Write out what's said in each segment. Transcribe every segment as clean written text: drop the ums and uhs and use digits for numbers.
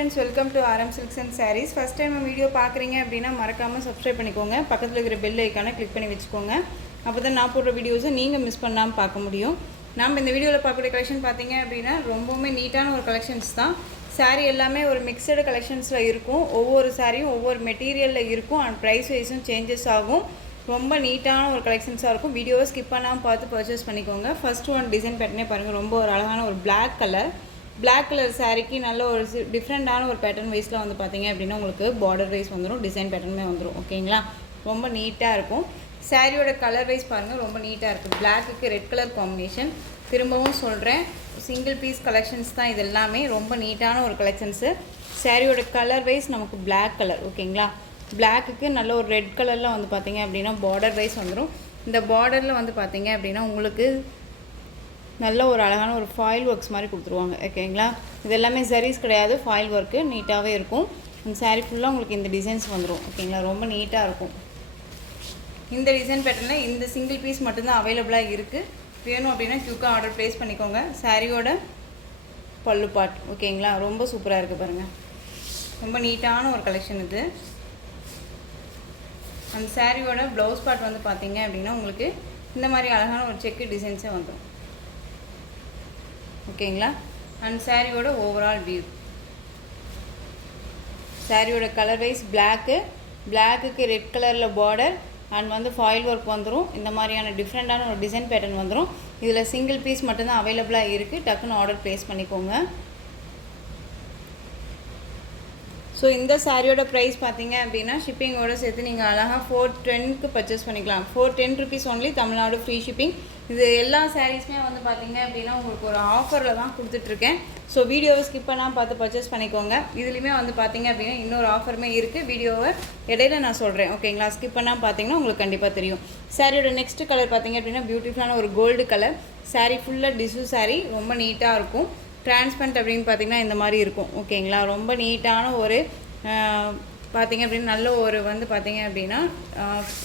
friends, welcome to RM Silks and Sarees. First time video பார்க்குறீங்க அப்படின்னா மறக்காமல் subscribe பண்ணிக்கோங்க. பக்கத்தில் இருக்கிற பெல் ஐக்கானை கிளிக் பண்ணி வச்சுக்கோங்க. அப்போ தான் நான் போடுற வீடியோஸை நீங்கள் மிஸ் பண்ணாமல் பார்க்க முடியும். நம்ம இந்த வீடியோவில் பார்க்கக்கூடிய கலெக்ஷன் பார்த்தீங்க அப்படின்னா ரொம்பவுமே நீட்டான ஒரு கலெக்ஷன்ஸ் தான். சாரீ எல்லாமே ஒரு மிக்சடு கலெக்ஷன்ஸில் இருக்கும். ஒவ்வொரு சாரியும் ஒவ்வொரு மெட்டீரியலில் இருக்கும் அண்ட் ப்ரைஸ் வைஸும் சேஞ்சஸ் ஆகும். ரொம்ப நீட்டான ஒரு கலெக்ஷன்ஸாக இருக்கும். வீடியோவை ஸ்கிப் பண்ணாமல் பார்த்து பர்ச்சேஸ் பண்ணிக்கோங்க. ஃபஸ்ட்டு ஒன் டிசைன் பேட்டர்னே பாருங்கள். ரொம்ப ஒரு அழகான ஒரு பிளாக் கலர் சாரீக்கு நல்ல ஒரு டிஃப்ரெண்ட்டான ஒரு பேட்டர்ன் வைஸில் வந்து பார்த்தீங்க அப்படின்னா உங்களுக்கு பார்டர் வைஸ் வந்துடும், டிசைன் பேட்டர்னுமே வந்துடும். ஓகேங்களா, ரொம்ப நீட்டாக இருக்கும். சாரியோட கலர் வைஸ் பாருங்கள், ரொம்ப நீட்டாக இருக்குது. பிளாக்குக்கு ரெட் கலர் காம்பினேஷன். திரும்பவும் சொல்கிறேன், சிங்கிள் பீஸ் கலெக்ஷன்ஸ் தான் இது எல்லாமே. ரொம்ப நீட்டான ஒரு கலெக்ஷன்ஸு. சாரியோட கலர் வைஸ் நமக்கு பிளாக் கலர். ஓகேங்களா, பிளாக்குக்கு நல்ல ஒரு ரெட் கலரில் வந்து பார்த்தீங்க அப்படின்னா பார்டர் வைஸ் வந்துடும். இந்த பார்டரில் வந்து பார்த்தீங்க அப்படின்னா உங்களுக்கு நல்ல ஒரு அழகான ஒரு ஃபாயில் ஒர்க்ஸ் மாதிரி கொடுத்துருவாங்க. ஓகேங்களா, இது எல்லாமே ஜரீஸ் கிடையாது, ஃபாயில் ஒர்க்கு நீட்டாகவே இருக்கும். இந்த சாரீ ஃபுல்லாக உங்களுக்கு இந்த டிசைன்ஸ் வந்துடும். ஓகேங்களா, ரொம்ப நீட்டாக இருக்கும். இந்த டிசைன் பேட்டர்னில் இந்த சிங்கிள் பீஸ் மட்டும்தான் அவைலபிளாக இருக்குது. வேணும் அப்படின்னா குயிக்காக ஆர்டர் ப்ளேஸ் பண்ணிக்கோங்க. சாரியோட பல்லு பாட். ஓகேங்களா, ரொம்ப சூப்பராக இருக்குது பாருங்கள். ரொம்ப நீட்டான ஒரு கலெக்ஷன் இது. அந்த சாரியோட ப்ளவுஸ் பார்ட் வந்து பார்த்தீங்க அப்படின்னா உங்களுக்கு இந்த மாதிரி அழகான ஒரு செக்கு டிசைன்ஸே வந்துடும். ஓகேங்களா, அண்ட் சாரியோட ஓவரால் வியூ. சாரியோட கலர் வைஸ் பிளாக்குக்கு ரெட் கலரில் பார்டர் அண்ட் வந்து ஃபாயில் ஒர்க் வந்துடும். இந்த மாதிரியான டிஃப்ரெண்ட்டான ஒரு டிசைன் பேட்டர்ன் வந்துடும். இதில் சிங்கிள் பீஸ் மட்டும்தான் அவைலபிளாக இருக்குது. டக்குன்னு ஆர்டர் ப்ளேஸ் பண்ணிக்கோங்க. ஸோ இந்த சாரியோட ப்ரைஸ் பார்த்தீங்க அப்படின்னா ஷிப்பிங்கோடு சேர்த்து நீங்கள் அழகாக 410க்கு பர்ச்சேஸ் பண்ணிக்கலாம். 410 rupees only, Tamil Nadu free shipping. இது எல்லா சாரீஸுமே வந்து பார்த்தீங்க அப்படின்னா உங்களுக்கு ஒரு ஆஃபரில் தான் கொடுத்துட்ருக்கேன். ஸோ வீடியோவை ஸ்கிப் பண்ணாமல் பார்த்து பர்ச்சேஸ் பண்ணிக்கோங்க. இதுலேயுமே வந்து பார்த்தீங்க அப்படின்னா இன்னொரு ஆஃபருமே இருக்குது. வீடியோவை இடையில நான் சொல்கிறேன். ஓகேங்களா, ஸ்கிப் பண்ணாமல் பார்த்தீங்கன்னா உங்களுக்கு கண்டிப்பாக தெரியும். சாரியோட நெக்ஸ்ட் கலர் பார்த்தீங்க அப்படின்னா பியூட்டிஃபுல்லான ஒரு கோல்டு கலர். சாரீ ஃபுல்லாக டிஷ்யூ சாரீ, ரொம்ப நீட்டாக இருக்கும். டிரான்ஸ்பரண்ட் அப்படின்னு பார்த்திங்கன்னா இந்த மாதிரி இருக்கும். ஓகேங்களா, ரொம்ப நீட்டான ஒரு பார்த்திங்க அப்படின்னா நல்ல ஒரு வந்து பார்த்திங்க அப்படின்னா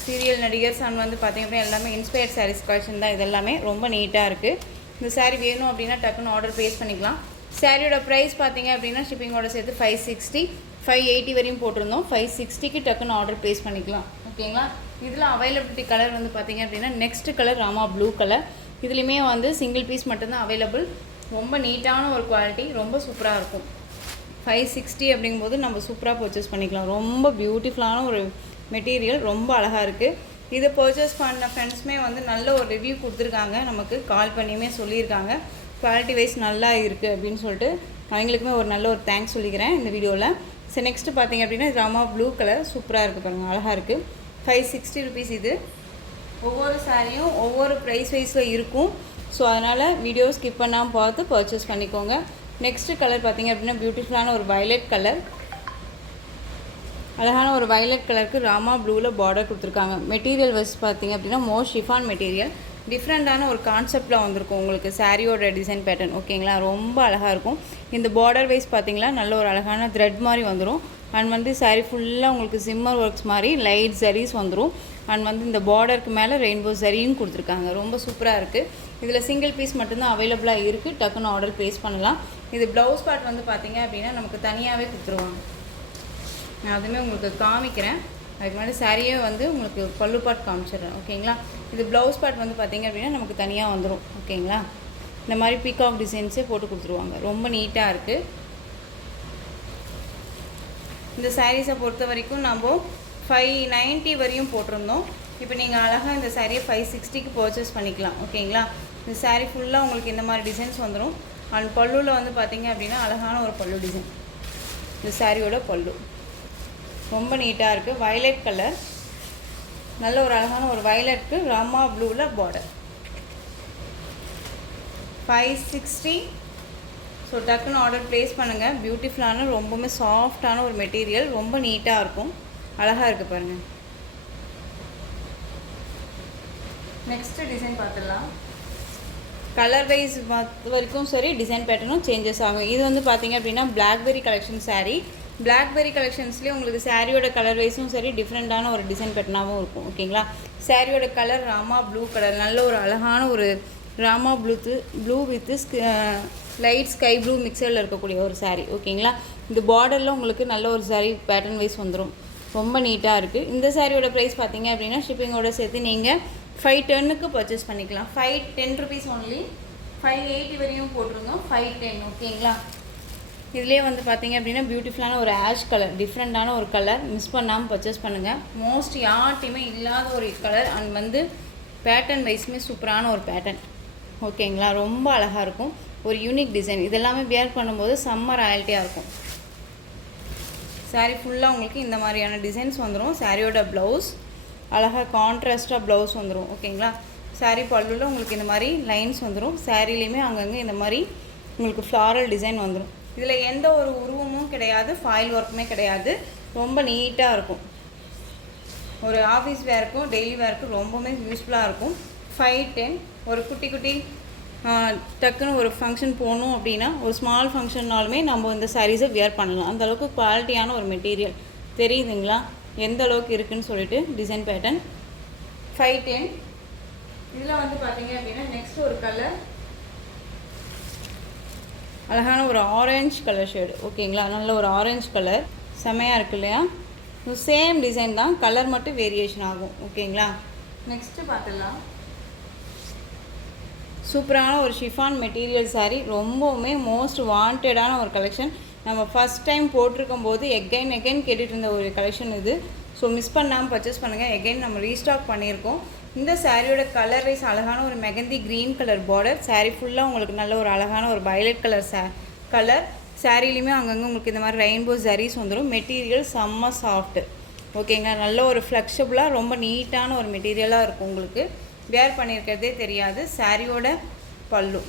சீரியல் நடிகர்ஸ் அண்ட் வந்து பார்த்திங்க அப்படின்னா எல்லாமே இன்ஸ்பயர்ட் சாரீஸ் கலெக்ஷன் தான். இது எல்லாமே ரொம்ப நீட்டாக இருக்குது. இந்த சாரீ வேணும் அப்படின்னா டக்குன்னு ஆர்டர் ப்ளேஸ் பண்ணிக்கலாம். சாரியோட ப்ரைஸ் பார்த்திங்க அப்படின்னா ஷிப்பிங்கோட சேர்த்து 560, 580 வரையும் போட்டிருந்தோம். 560க்கு டக்குன்னு ஆர்டர் ப்ளேஸ் பண்ணிக்கலாம். ஓகேங்களா, இதில் அவைலபிலிட்டி கலர் வந்து பார்த்திங்க அப்படின்னா next colour Rama blue colour. இதுலேயுமே வந்து சிங்கிள் பீஸ் மட்டும்தான் அவைலபிள். ரொம்ப நீட்டான ஒரு குவாலிட்டி, ரொம்ப சூப்பராக இருக்கும். 560 அப்படிங்கும்போது நம்ம சூப்பராக பர்ச்சேஸ் பண்ணிக்கலாம். ரொம்ப பியூட்டிஃபுல்லான ஒரு மெட்டீரியல், ரொம்ப அழகாக இருக்குது. இதை பர்ச்சேஸ் பண்ண ஃப்ரெண்ட்ஸுமே வந்து நல்ல ஒரு ரிவ்யூ கொடுத்துருக்காங்க. நமக்கு கால் பண்ணியுமே சொல்லியிருக்காங்க குவாலிட்டி வைஸ் நல்லா இருக்குது அப்படின்னு சொல்லிட்டு. அவங்களுக்குமே ஒரு நல்ல ஒரு தேங்க்ஸ் சொல்லிக்கிறேன் இந்த வீடியோவில். ஸோ நெக்ஸ்ட்டு பார்த்திங்க அப்படின்னா ராமா ப்ளூ கலர் சூப்பராக இருக்குது பாருங்கள், அழகாக இருக்குது. 560 ருபீஸ் இது. ஒவ்வொரு சாரியும் ஒவ்வொரு ப்ரைஸ் வைஸில் இருக்கும். ஸோ அதனால் வீடியோ ஸ்கிப் பண்ணாமல் பார்த்து பர்ச்சேஸ் பண்ணிக்கோங்க. நெக்ஸ்ட்டு கலர் பார்த்திங்க அப்படின்னா பியூட்டிஃபுல்லான ஒரு வயலட் கலர். அழகான ஒரு வயலட் கலருக்கு ராமா ப்ளூவில் பார்டர் கொடுத்துருக்காங்க. மெட்டீரியல் வைஸ் பார்த்திங்க அப்படின்னா மோஸ்ட் ஷிஃபான் மெட்டீரியல். டிஃப்ரெண்ட்டான ஒரு கான்செப்டில் வந்திருக்கும் உங்களுக்கு சாரியோட டிசைன் பேட்டர்ன். ஓகேங்களா, ரொம்ப அழகாக இருக்கும். இந்த பார்டர் வைஸ் பார்த்திங்களா நல்ல ஒரு அழகான த்ரெட் மாதிரி வந்துடும். அண்ட் வந்து சாரீ ஃபுல்லாக உங்களுக்கு சிம்மர் ஒர்க்ஸ் மாதிரி லைட் ஜரீஸ் வந்துடும். அண்ட் வந்து இந்த பார்டருக்கு மேலே ரெயின்போ ஜரியும் கொடுத்துருக்காங்க. ரொம்ப சூப்பராக இருக்குது. இதில் சிங்கிள் பீஸ் மட்டும்தான் அவைலபிளாக இருக்குது. டக்குன்னு ஆர்டர் ப்ளேஸ் பண்ணலாம். இது ப்ளவுஸ் பார்ட் வந்து பார்த்திங்க அப்படின்னா நமக்கு தனியாகவே கொடுத்துருவாங்க. நான் அதுவுமே உங்களுக்கு காமிக்கிறேன். அதுக்கு முன்னாடி சாரியே வந்து உங்களுக்கு பல்லு பார்ட் காமிச்சிடுறேன். ஓகேங்களா, இது ப்ளவுஸ் பார்ட் வந்து பார்த்திங்க அப்படின்னா நமக்கு தனியாக வந்துடும். ஓகேங்களா, இந்த மாதிரி பீகாக் டிசைன்ஸே போட்டு கொடுத்துருவாங்க. ரொம்ப நீட்டாக இருக்குது. இந்த சாரீஸை பொறுத்த வரைக்கும் நம்ம 590 வரையும் போட்டிருந்தோம். இப்போ நீங்கள் அழகாக இந்த சாரியை 560க்கு பர்ச்சேஸ் பண்ணிக்கலாம். ஓகேங்களா, இந்த சாரீ ஃபுல்லாக உங்களுக்கு இந்த மாதிரி டிசைன்ஸ் வந்துடும். அண்ட் பல்லுவில் வந்து பார்த்திங்க அப்படின்னா அழகான ஒரு பல்லு டிசைன். இந்த சாரியோட பல்லு ரொம்ப நீட்டாக இருக்குது. வயலட் கலர், நல்ல ஒரு அழகான ஒரு வயலட்டுக்கு ராமா ப்ளூவில் பார்டர். 560. ஸோ டக்குன்னு ஆர்டர் ப்ளேஸ் பண்ணுங்கள். பியூட்டிஃபுல்லான ரொம்பவுமே சாஃப்டான ஒரு மெட்டீரியல், ரொம்ப நீட்டாக இருக்கும், அழகாக இருக்குது பாருங்கள். நெக்ஸ்ட்டு டிசைன் பார்த்துடலாம். கலர் வைஸ் வரைக்கும் சரி, டிசைன் பேட்டர்னும் சேஞ்சஸ் ஆகும். இது வந்து பார்த்திங்க அப்படின்னா பிளாக்பெரி கலெக்ஷன் சாரீ. பிளாக்பெரி கலெக்ஷன்ஸ்லேயே உங்களுக்கு சாரியோட கலர் வைஸும் சரி டிஃப்ரெண்ட்டான ஒரு டிசைன் பேட்டர்னாகவும் இருக்கும். ஓகேங்களா, சாரியோட கலர் ராமா ப்ளூ கலர். நல்ல ஒரு அழகான ஒரு Rama blue with light sky blue மிக்சரில் இருக்கக்கூடிய ஒரு சாரீ. ஓகேங்களா, இந்த பார்டரில் உங்களுக்கு நல்ல ஒரு saree பேட்டர்ன் வைஸ் வந்துடும். ரொம்ப நீட்டாக இருக்குது. இந்த சாரியோட ப்ரைஸ் பார்த்தீங்க அப்படின்னா ஷிப்பிங்கோட சேர்த்து நீங்கள் 510க்கு பர்ச்சேஸ் பண்ணிக்கலாம். 510 rupees only. 580 வரையும் போட்டுருங்க. 510 ஓகேங்களா. இதுலேயே வந்து பார்த்தீங்க அப்படின்னா பியூட்டிஃபுல்லான ஒரு ஆஷ் கலர், டிஃப்ரெண்ட்டான ஒரு கலர், மிஸ் பண்ணாமல் பர்ச்சேஸ் பண்ணுங்கள். மோஸ்ட் யார்ட்டையுமே இல்லாத ஒரு கலர் அண்ட் வந்து பேட்டர்ன் வைஸுமே சூப்பரான ஒரு பேட்டர்ன் ஓகேங்களா. ரொம்ப அழகாக இருக்கும். ஒரு யூனிக் டிசைன். இதெல்லாமே வியர் பண்ணும்போது செம்ம ராயல்ட்டியாக இருக்கும். சாரீ ஃபுல்லாக உங்களுக்கு இந்த மாதிரியான டிசைன்ஸ் வந்துடும். சாரியோட ப்ளவுஸ் அழகாக கான்ட்ராஸ்ட்டாக ப்ளவுஸ் வந்துடும் ஓகேங்களா. சாரீ பல்லுவில் உங்களுக்கு இந்த மாதிரி லைன்ஸ் வந்துடும். சாரீலேயுமே அங்கங்கே இந்த மாதிரி உங்களுக்கு ஃப்ளாரல் டிசைன் வந்துடும். இதில் எந்த ஒரு உருவமும் கிடையாது, ஃபாயில் ஒர்க்குமே கிடையாது. ரொம்ப நீட்டாக இருக்கும். ஒரு ஆஃபீஸ் வேர்க்கும் டெய்லி வேர்க்கும் ரொம்பவுமே யூஸ்ஃபுல்லாக இருக்கும். 510 ஒரு குட்டி குட்டி டக்குன்னு ஒரு ஃபங்க்ஷன் போகணும் அப்படின்னா ஒரு ஸ்மால் ஃபங்க்ஷன்னாலுமே நம்ம இந்த சாரீஸை வியர் பண்ணலாம். அந்தளவுக்கு குவாலிட்டியான ஒரு மெட்டீரியல் தெரியுதுங்களா எந்த அளவுக்கு இருக்குதுன்னு சொல்லிட்டு. Design pattern 510. இதில் வந்து பார்த்தீங்க அப்படின்னா நெக்ஸ்ட் ஒரு கலர் அழகான ஒரு ஆரஞ்ச் கலர் ஷேடு ஓகேங்களா. நல்ல ஒரு ஆரஞ்ச் கலர் செமையாக இருக்கு இல்லையா. சேம் டிசைன் தான், கலர் மட்டும் வேரியேஷன் ஆகும் ஓகேங்களா. நெக்ஸ்ட்டு பார்த்துடலாம். சூப்பரான ஒரு ஷிஃபான் மெட்டீரியல் சாரீ, ரொம்பவுமே மோஸ்ட் வாண்டடான ஒரு கலெக்ஷன். நம்ம ஃபஸ்ட் டைம் போட்டிருக்கும் போது எகைன் கேட்டுட்டு இருந்த ஒரு கலெக்ஷன் இது. ஸோ மிஸ் பண்ணாமல் பர்ச்சேஸ் பண்ணுங்கள். எகைன் நம்ம ரீஸ்டாக் பண்ணியிருக்கோம். இந்த சாரியோட கலர் வைஸ் அழகான ஒரு mehndi green colour border. Sari ஃபுல்லாக உங்களுக்கு நல்ல ஒரு அழகான ஒரு வயலட் கலர் கலர். சாரீலையுமே அங்கங்கே உங்களுக்கு இந்த மாதிரி ரெயின்போ ஜரீஸ் வந்துடும். மெட்டீரியல் செம்ம சாஃப்ட்டு ஓகேங்களா. நல்ல ஒரு ஃப்ளெக்சிபிளாக ரொம்ப நீட்டான ஒரு மெட்டீரியலாக இருக்கும். உங்களுக்கு வேர் பண்ணியிருக்கிறதே தெரியாது. சாரியோட பல்லு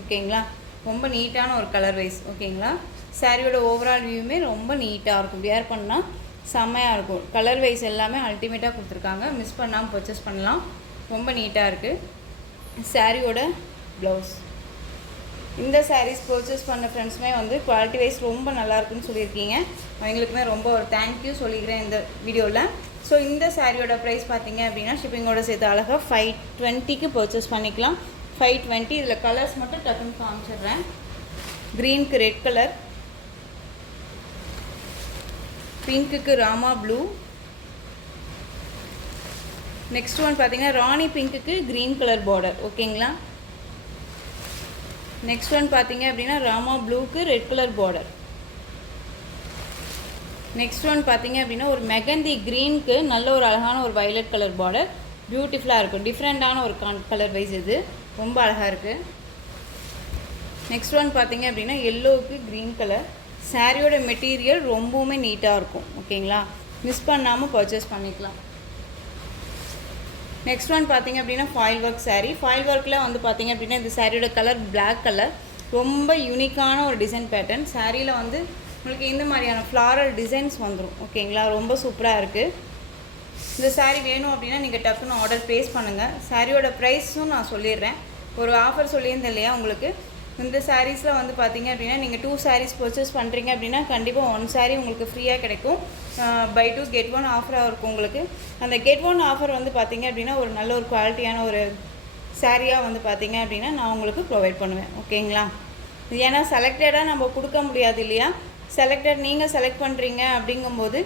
ஓகேங்களா. ரொம்ப நீட்டான ஒரு கலர் வைஸ் ஓகேங்களா. சாரியோட ஓவரால் வியூமே ரொம்ப நீட்டாக இருக்கும். வேர் பண்ணால் செம்மையாக இருக்கும். கலர் வைஸ் எல்லாமே அல்டிமேட்டாக கொடுத்துருக்காங்க. மிஸ் பண்ணாமல் பர்ச்சேஸ் பண்ணலாம். ரொம்ப நீட்டாக இருக்குது. சாரியோட ப்ளவுஸ். இந்த சாரீஸ் பர்ச்சேஸ் பண்ண ஃப்ரெண்ட்ஸுமே வந்து குவாலிட்டி வைஸ் ரொம்ப நல்லாயிருக்குன்னு சொல்லியிருக்கீங்க. அவங்களுக்குமே ரொம்ப ஒரு தேங்க்யூ சொல்லிக்கிறேன் இந்த வீடியோவில். ஸோ இந்த சாரியோட ப்ரைஸ் பார்த்தீங்க அப்படின்னா ஷிப்பிங்கோட சேர்த்து அழகாக 520க்கு பர்ச்சேஸ் பண்ணிக்கலாம். 520. இதில் கலர்ஸ் மட்டும் டக்குன்னு காமிச்சிடுறேன். க்ரீனுக்கு ரெட் கலர், பிங்க்குக்கு ராமா ப்ளூ, நெக்ஸ்ட் ஒன் பார்த்தீங்கன்னா ராணி பிங்க்குக்கு க்ரீன் கலர் பார்டர் ஓகேங்களா. நெக்ஸ்ட் ஒன் பார்த்தீங்க அப்படின்னா ராமா ப்ளூக்கு red colour border. Next one பார்த்தீங்க அப்படின்னா ஒரு மெகந்தி க்ரீனுக்கு நல்ல ஒரு அழகான ஒரு வயலட் கலர் பார்டர். பியூட்டிஃபுல்லாக இருக்கும். டிஃப்ரெண்ட்டான ஒரு கலர் வைஸ் இது ரொம்ப அழகாக இருக்குது. நெக்ஸ்ட் ஒன் பார்த்தீங்க அப்படின்னா எல்லோவுக்கு க்ரீன் கலர். சாரியோட மெட்டீரியல் ரொம்பவுமே நீட்டாக இருக்கும் ஓகேங்களா. மிஸ் பண்ணாமல் பர்ச்சேஸ் பண்ணிக்கலாம். நெக்ஸ்ட் ஒன் பார்த்தீங்க அப்படின்னா ஃபாயில் ஒர்க் சாரீ. ஃபாயில் ஒர்க்கில் வந்து பார்த்தீங்க அப்படின்னா இந்த சாரியோட கலர் பிளாக் கலர். ரொம்ப யூனிக்கான ஒரு டிசைன் பேட்டர்ன். சாரியில் வந்து உங்களுக்கு இந்த மாதிரியான ஃப்ளாரல் டிசைன்ஸ் வந்துடும் ஓகேங்களா. ரொம்ப சூப்பராக இருக்குது. இந்த சாரீ வேணும் அப்படின்னா நீங்கள் டக்குன்னு ஆர்டர் ப்ளேஸ் பண்ணுங்கள். சாரியோட ப்ரைஸும் நான் சொல்லிடுறேன். ஒரு ஆஃபர் சொல்லியிருந்தேன் இல்லையா உங்களுக்கு. இந்த சாரீஸில் வந்து பார்த்தீங்க அப்படின்னா நீங்கள் 2 sarees பர்ச்சேஸ் பண்ணுறீங்க அப்படின்னா கண்டிப்பாக 1 saree உங்களுக்கு ஃப்ரீயாக கிடைக்கும். பை 2 get 1 ஆஃபராக இருக்கும் உங்களுக்கு. அந்த get 1 ஆஃபர் வந்து பார்த்தீங்க அப்படின்னா ஒரு நல்ல ஒரு குவாலிட்டியான ஒரு சாரியாக வந்து பார்த்தீங்க அப்படின்னா நான் உங்களுக்கு ப்ரொவைட் பண்ணுவேன் ஓகேங்களா. ஏன்னா செலக்டடாக நம்ம கொடுக்க முடியாது இல்லையா. செலக்டட் நீங்கள் செலக்ட் பண்ணுறீங்க அப்படிங்கும்போது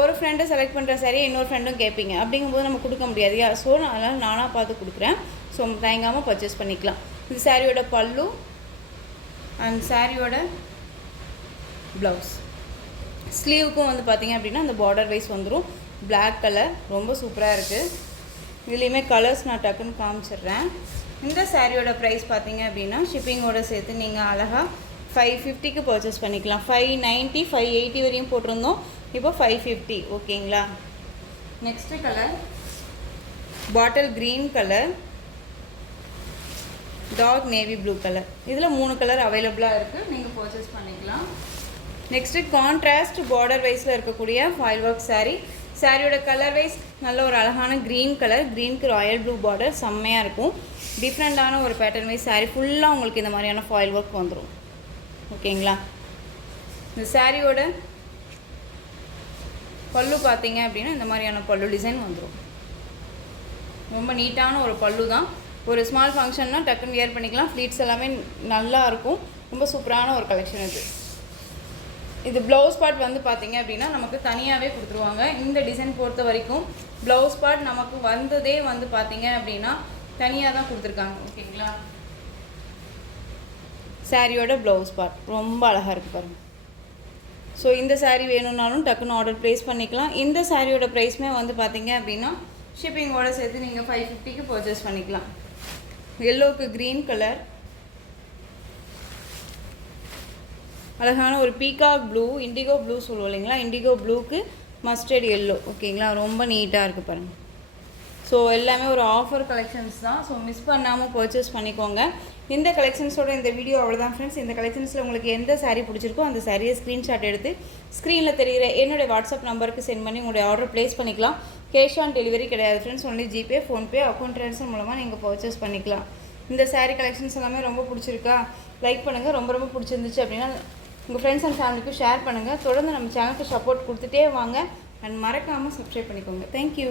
ஒரு ஃப்ரெண்டை செலக்ட் பண்ணுற சாரியை இன்னொரு ஃப்ரெண்டும் கேட்பீங்க. அப்படிங்கும்போது நம்ம கொடுக்க முடியாது. ஸோ அதனால் நானாக பார்த்து கொடுக்குறேன். ஸோ தயங்காமல் பர்ச்சேஸ் பண்ணிக்கலாம். இது சாரியோட பல்லு அண்ட் சாரியோட ப்ளவுஸ். ஸ்லீவுக்கும் வந்து பார்த்திங்க அப்படின்னா அந்த பார்டர் வைஸ் வந்துடும். பிளாக் கலர் ரொம்ப சூப்பராக இருக்குது. இதுலேயுமே கலர்ஸ் நான் டக்குன்னு காமிச்சிடுறேன். இந்த சாரியோட ப்ரைஸ் பார்த்தீங்க அப்படின்னா ஷிப்பிங்கோட சேர்த்து நீங்கள் அழகாக 550க்கு பர்ச்சேஸ் பண்ணிக்கலாம். 590 580 வரையும் போட்டிருந்தோம். இப்போ 550 ஓகேங்களா. Next colour bottle green colour, dark navy blue colour. இதில் 3 கலர் அவைலபிளாக இருக்குது. நீங்கள் பர்ச்சேஸ் பண்ணிக்கலாம். நெக்ஸ்ட்டு கான்ட்ராஸ்ட் பார்டர் வைஸில் இருக்கக்கூடிய ஃபாயில் ஒர்க் சாரீ. சாரியோட கலர் வைஸ் நல்ல ஒரு அழகான க்ரீன் கலர். க்ரீனுக்கு ராயல் ப்ளூ பார்டர் செம்மையாக இருக்கும். டிஃப்ரெண்ட்டான ஒரு பேட்டர்ன் வைஸ் சாரீ ஃபுல்லாக உங்களுக்கு இந்த மாதிரியான ஃபாயில் ஒர்க் வந்துடும் ஓகேங்களா. இந்த சாரியோட பல்லு பார்த்தீங்க அப்படின்னா இந்த மாதிரியான பல்லு டிசைன் வந்துடும். ரொம்ப நீட்டான ஒரு பல்லு தான். ஒரு ஸ்மால் ஃபங்க்ஷன்னா டக்குன்னு வியர் பண்ணிக்கலாம். ஃப்ளீட்ஸ் எல்லாமே நல்லா இருக்கும். ரொம்ப சூப்பரான ஒரு கலெக்ஷன் இது. இது ப்ளவுஸ் பார்ட் வந்து பார்த்தீங்க அப்படின்னா நமக்கு தனியாகவே கொடுத்துருவாங்க. இந்த டிசைன் பொறுத்த வரைக்கும் ப்ளவுஸ் பார்ட் நமக்கு வந்ததே வந்து பார்த்தீங்க அப்படின்னா தனியாக தான் கொடுத்துருக்காங்க. ஓகேங்களா? சாரியோட ப்ளவுஸ் பார்ட் ரொம்ப அழகாக இருக்குது பாருங்கள். ஸோ இந்த சாரீ வேணும்னாலும் டக்குன்னு ஆர்டர் ப்ளேஸ் பண்ணிக்கலாம். இந்த சாரியோட ப்ரைஸ்மே வந்து பார்த்தீங்க அப்படின்னா ஷிப்பிங்கோட சேர்த்து நீங்கள் 550க்கு பர்ச்சேஸ் பண்ணிக்கலாம். எல்லோவுக்கு க்ரீன் கலர், அழகான ஒரு பீகாக் ப்ளூ, இண்டிகோ ப்ளூ சொல்லுவோம் இல்லைங்களா, இண்டிகோ ப்ளூக்கு மஸ்டர்ட் எல்லோ. ஓகேங்களா? ரொம்ப நீட்டாக இருக்குது பாருங்கள். ஸோ எல்லாமே ஒரு ஆஃபர் கலெக்ஷன்ஸ் தான். ஸோ மிஸ் பண்ணாமல் பர்ச்சேஸ் பண்ணிக்கோங்க. இந்த கலெக்ஷன்ஸோட இந்த வீடியோ அவ்வளோதான் ஃப்ரெண்ட்ஸ். இந்த கலெக்ஷன்ஸில் உங்களுக்கு எந்த சாரீ பிடிச்சிருக்கோ அந்த சாரியை ஸ்க்ரீன்ஷாட் எடுத்து ஸ்க்ரீனில் தெரிகிற என்னுடைய வாட்ஸ்அப் நம்பருக்கு சென்ட் பண்ணி உங்களுடைய ஆர்டர் ப்ளேஸ் பண்ணிக்கலாம். கேஷ் ஆன் டெலிவரி கிடையாது friends. Only GPay, PhonePe, account transfer மூலமாக நீங்கள் பர்ச்சேஸ் பண்ணிக்கலாம். இந்த சாரீ கலெக்ஷன்ஸ் எல்லாமே ரொம்ப பிடிச்சிருக்கா லைக் பண்ணுங்கள். ரொம்ப ரொம்ப பிடிச்சிருந்துச்சு அப்படின்னா உங்கள் ஃப்ரெண்ட்ஸ் அண்ட் ஃபேமிலிக்கும் ஷேர் பண்ணுங்கள். தொடர்ந்து நம்ம சேனலுக்கு சப்போர்ட் கொடுத்துட்டே வாங்க. அண்ட் மறக்காமல் சப்ஸ்கிரைப் பண்ணிக்கோங்க. தேங்க்யூ.